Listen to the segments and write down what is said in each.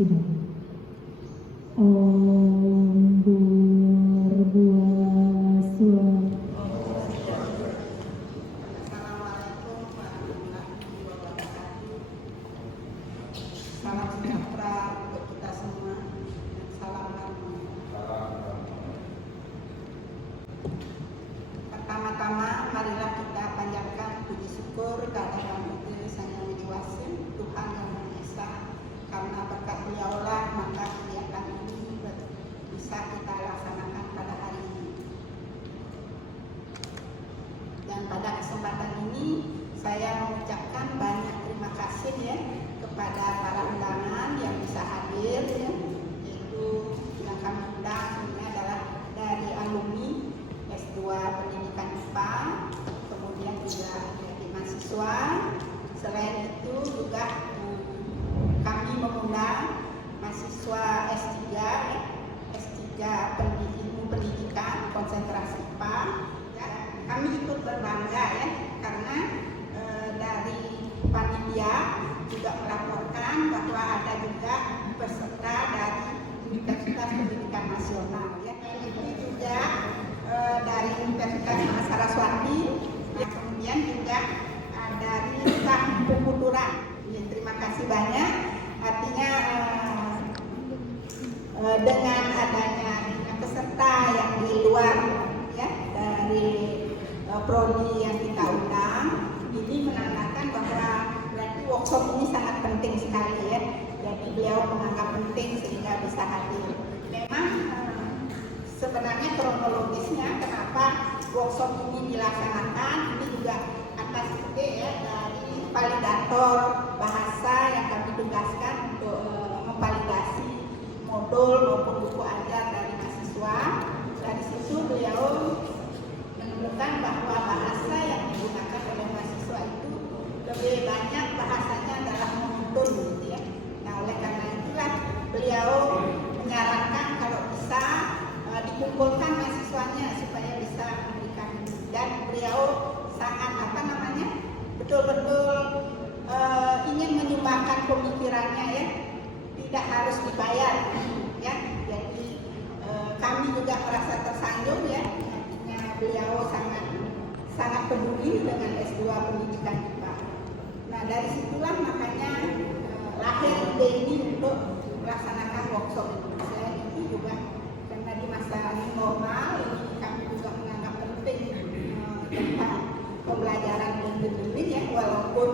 sidang. Om Bhurbuaswara. Assalamualaikum warahmatullahi wabarakatuh. Salam sejahtera untuk kita semua. Salam damai. Pertama-tama, marilah kita panjatkan puji syukur kehadiran Sang Yang Widi Wasi, Tuhan Yang Maha Esa, karena berkat Beliaulah maka kegiatan ini bisa kita laksanakan pada hari ini. Dan pada kesempatan ini saya mengucapkan banyak terima kasih ya kepada para undangan yang bisa hadir ya, yaitu yang kami undang ini adalah dari alumni S2 Pendidikan IPA, kemudian juga dari mahasiswa. Selain itu juga kami mengundang mahasiswa S3 Pendidikan Konsentrasi IPA. Kami ikut berbangga ya karena dari panitia juga melaporkan bahwa ada juga peserta dari Universitas Pendidikan Nasional ya. Itu juga dari Universitas Saraswati ya, kemudian juga dari Sang Pembuturan. Ya, terima kasih banyak. Artinya dengan adanya peserta yang di luar ya dari prodi yang kita undang, ini menandakan bahwa berarti workshop ini sangat penting sekali ya. Jadi beliau menganggap penting sehingga bisa hadir. Memang sebenarnya kronologisnya kenapa workshop ini dilaksanakan ini juga atas ide ya dari validator bahasa yang kami tugaskan untuk memvalidasi modul maupun buku ajar dari mahasiswa. Dari situ beliau menemukan bahwa bahasa yang digunakan oleh mahasiswa itu lebih banyak bahasanya adalah monoton gitu ya. Nah oleh karena itulah beliau menyarankan kalau bisa dikumpulkan mahasiswanya supaya bisa memberikan, dan beliau sangat betul-betul ingin menyumbangkan pemikirannya ya, tidak harus dibayar ya. Jadi kami juga merasa tersanjung ya, artinya beliau sangat peduli dengan S2 Pendidikan IPA. Nah dari situlah makanya lahir ide ini untuk melaksanakan workshop ini. Selain itu juga karena di masa normal ini kami juga menganggap penting tentang pembelajaran blended learning ya, walaupun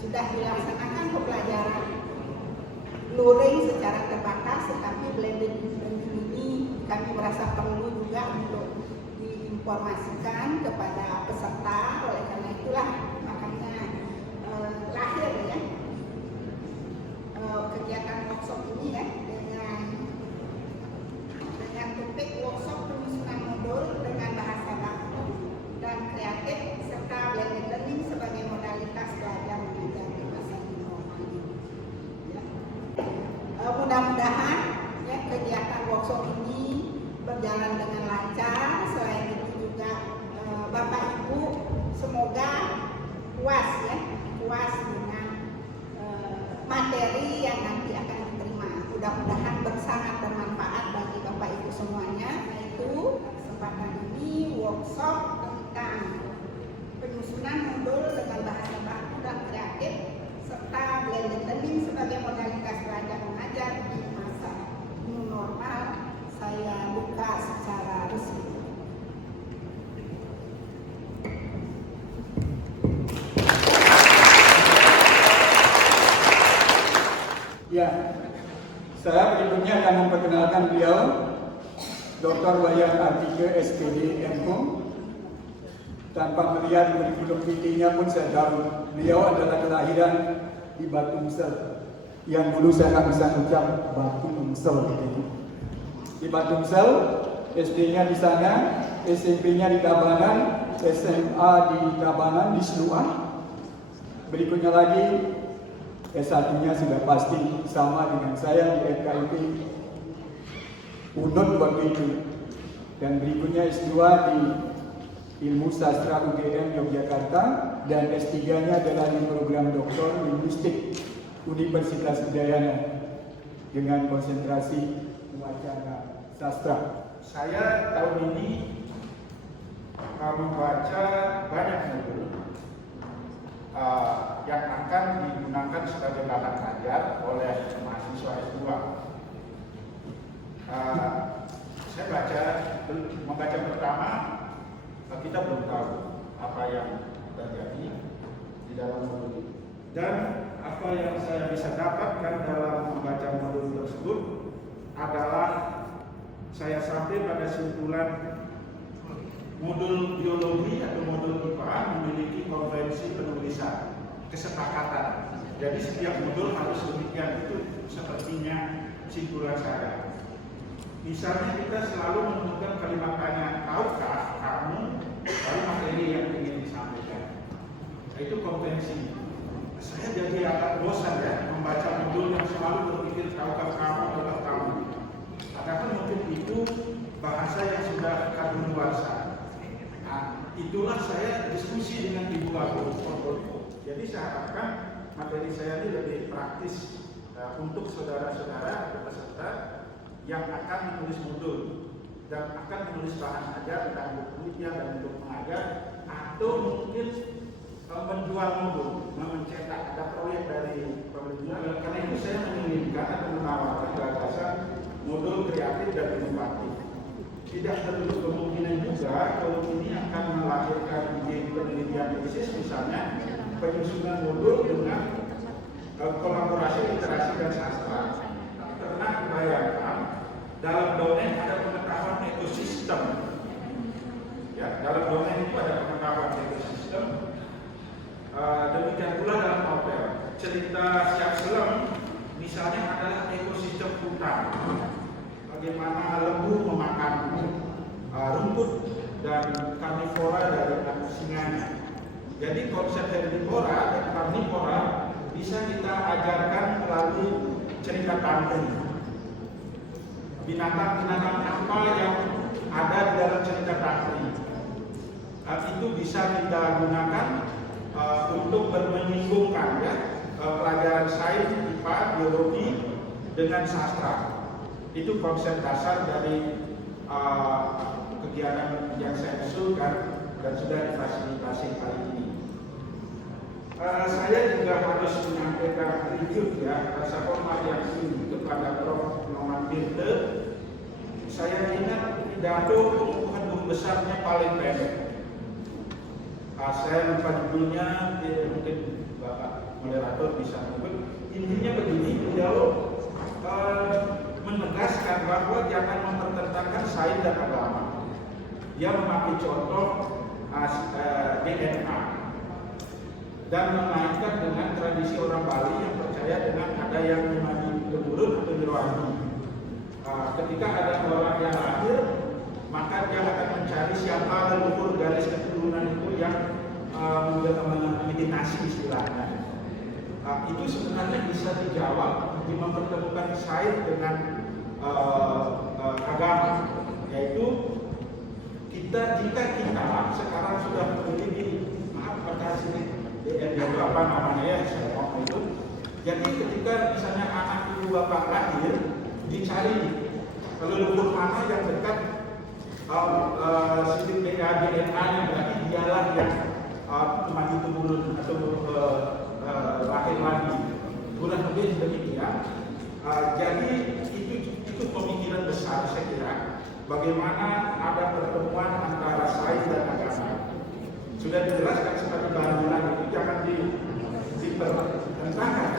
sudah dilaksanakan pembelajaran luring secara terbatas, tetapi blended learning ini kami merasa perlu juga untuk diinformasikan kepada peserta. Oleh karena itulah makanya lahir ya kegiatan workshop ini ya, dengan topik workshop penyusunan modul dengan bahasa baku dan kreatif serta blended learning sebagai modalitas belajar mengajar di masa normal ini. Ya. Mudah-mudahan ya, kegiatan workshop ini berjalan dengan lancar. Selain itu juga Bapak Ibu semoga puas dengan materi yang nanti akan diterima. Mudah-mudahan sangat bermanfaat bagi Bapak Ibu semuanya. Yaitu kesempatan ini workshop tentang penyusunan modul dengan bahasa baku dan kreatif serta blended learning sebagai modalitas belajar mengajar di masa new normal. Saya buka secara resmi. Ya, saya berikutnya akan memperkenalkan beliau, Dr. Wayan Artike SPD MKom. Tanpa melihat kurikulum vitae-nya pun saya tahu beliau adalah kelahiran di Batumsel, yang dulu saya akan bisa ucap Batumsel gitu. Di Batumsel, SD-nya di sana, SMP-nya di Tabanan, SMA di Tabanan di Seluah. Berikutnya lagi S1-nya sudah pasti sama dengan saya di FKIP Unut waktu itu. Dan berikutnya S2 di Ilmu Sastra UGM Yogyakarta, dan S3-nya adalah di program Doktor Linguistik Universitas Udayana dengan konsentrasi wacana sastra. Saya tahun ini membaca banyak buku yang akan digunakan sebagai bahan ajar oleh mahasiswa S2. Saya membaca pertama, kita belum tahu apa yang terjadi di dalam modul itu. Dan apa yang saya bisa dapatkan dalam membaca modul tersebut adalah saya sampai pada kesimpulan modul biologi atau modul IPA memiliki konvensi penulisan, kesepakatan. Jadi setiap modul harus demikian, itu sepertinya kesimpulan saya. Misalnya kita selalu menemukan kalimat tanya, tahukah kamu, baru materi yang ingin disampaikan. Itu konvensi. Saya jadi agak bosan ya membaca modul yang selalu berpikir tahukah kamu atau kamu. Padahal mungkin itu bahasa yang sudah kadaluarsa. Nah, itulah saya diskusi dengan ibu aku. Jadi saya harapkan materi saya ini lebih praktis untuk saudara-saudara atau peserta yang akan menulis modul dan akan menulis bahan ajar tentang buku dan untuk mengajar atau mungkin menjual modul, mencetak ada proyek dari pemerintah. Karena itu saya menginginkan atau menawarkan gagasan modul kreatif dan inovatif. Tidak tertutup kemungkinan juga kalau ini akan melahirkan ide penelitian tesis, misalnya penyusunan modul dengan kolaborasi literasi dan sastra. Pernah bayangkan dalam domain ada pengetahuan ekosistem. Ya, dalam domain itu ada pengetahuan ekosistem. Demikian pula dalam novel. Cerita Siap Selam misalnya adalah ekosistem hutan. Bagaimana lembu memakan rumput dan karnivora dari singanya. Jadi konsep herbivora dan karnivora bisa kita ajarkan melalui cerita tantri. Binatang-binatang apa yang ada di dalam cerita tantri itu bisa kita gunakan untuk menyambungkan ya pelajaran sains, IPA, biologi dengan sastra. Itu konsep dasar dari kegiatan yang saya usulkan dan sudah difasilitasi kali ini. Saya juga harus menyampaikan review ya, rasa hormat yang tinggi kepada Prof. Muhammad Birte. Saya ingat pidato pengukuhan guru besarnya paling pendek. Saya lupa judulnya, mungkin Bapak moderator bisa menyebut. Intinya begini, beliau menegaskan bahwa jangan mempertentangkan sains dan agama. Dia memakai contoh DNA dan mengaitkan dengan tradisi orang Bali yang percaya dengan ada yang memadu temurun atau nirwani. Ketika ada orang yang lahir, maka dia akan mencari siapa leluhur garis keturunan itu yang meditasi istilahnya. Itu sebenarnya bisa dijawab di mempertemukan sains dengan agama, yaitu jika kita sekarang sudah berdiri di itu apa namanya ya, saya ngomong itu. Jadi ketika misalnya anak ibu bapak lahir, dicari leluhur mana yang dekat sidik DNA-nya, berarti dialah yang mati turun atau lahir lagi. Kurang lebih demikian. Jadi itu pemikiran besar saya kira. Bagaimana ada pertemuan antara sains dan agama. Sudah dijelaskan seperti bahan itu jangan dipertentangkan,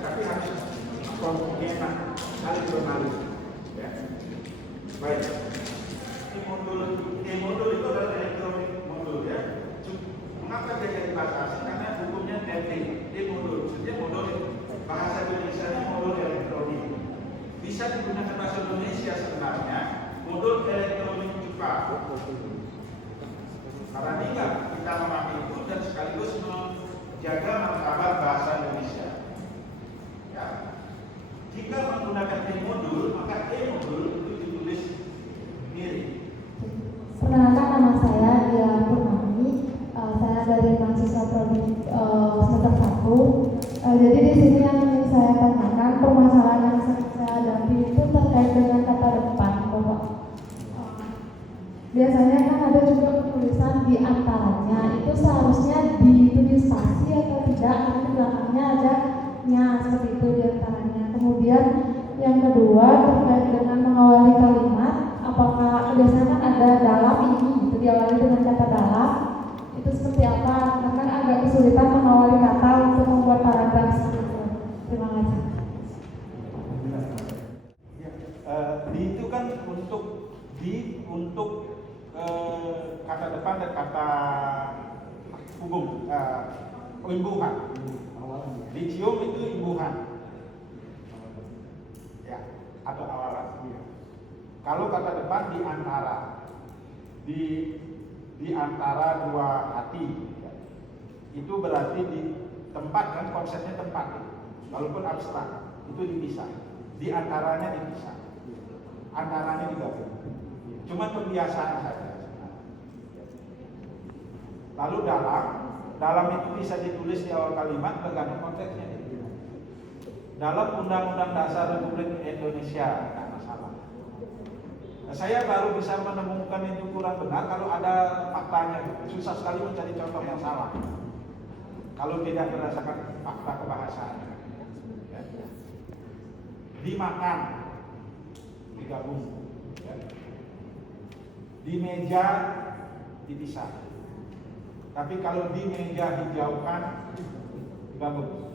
tapi harus konfliknya saling bernalis. Ya. Baik. Modul itu adalah elektronik modul ya. Mengapa dia jadi bahasa asing? Karena hukumnya netting. Modul, maksudnya modul bahasa Indonesia modul elektronik. Bisa digunakan bahasa Indonesia sebenarnya modul elektronik IPA. Karena kita memakai itu dan sekaligus menjaga martabat bahasa Indonesia. Ya. Jika menggunakan E-modul, maka E-modul itu ditulis mirip. Perkenalkan, nama saya Dia Purnami. Saya dari mahasiswa prodi semester 1. Jadi di sini yang saya tanyakan, permasalahan yang saya hadapi itu terkait dengan kata depan, Bapak. Biasanya kan ada juga tulisan di antaranya, itu seharusnya ditulis spasi atau tidak, tapi belakangnya ada nya, seperti itu di antaranya. Kemudian yang kedua terkait dengan mengawali kalimat, apakah biasanya kan ada dalam ini, itu diawali dengan kata dalam, itu seperti apa? Karena agak kesulitan mengawali kata untuk membuat paragraf seperti itu. Terima kasih. Di itu kan untuk kata depan dan kata hubung, imbuhan. Dicium itu imbuhan, ya, atau awalan. Kalau kata depan di antara dua hati, ya. Itu berarti di tempat, kan konsepnya tempat, walaupun abstrak itu dipisah, di antaranya dipisah, antaranya digabung, cuma pembiasaan saja. Lalu dalam itu bisa ditulis di awal kalimat tergantung konteksnya. Dalam Undang-Undang Dasar Republik Indonesia tidak masalah. Nah, saya baru bisa menemukan itu kurang benar kalau ada faktanya. Susah sekali mencari contoh yang salah kalau tidak berdasarkan fakta kebahasaan. Ya. Dimakan digabung, ya. Di meja dipisah. Tapi kalau di meja hijaukan digabung.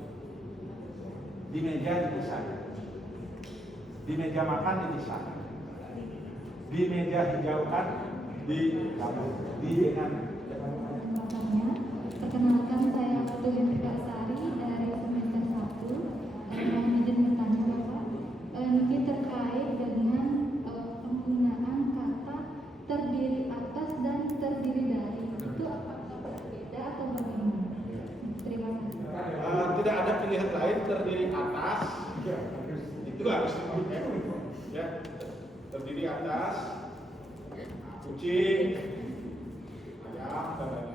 Di meja dipisah. Di meja makan dipisah. Di meja hijaukan digabung. Di dengan. Perkenalkan, saya Ratu Hendrika Sari dari semester 1. Mohon izin bertanya Bapak. Ini terkait dengan penggunaan kata terdiri atas dan terdiri dari. Itu apakah berbeda atau bagaimana? Terima kasih. Tidak ada pilihan lain, terdiri atas, itu harus dipakai, ya. Terdiri atas kucing, ayam, dan lain-lain.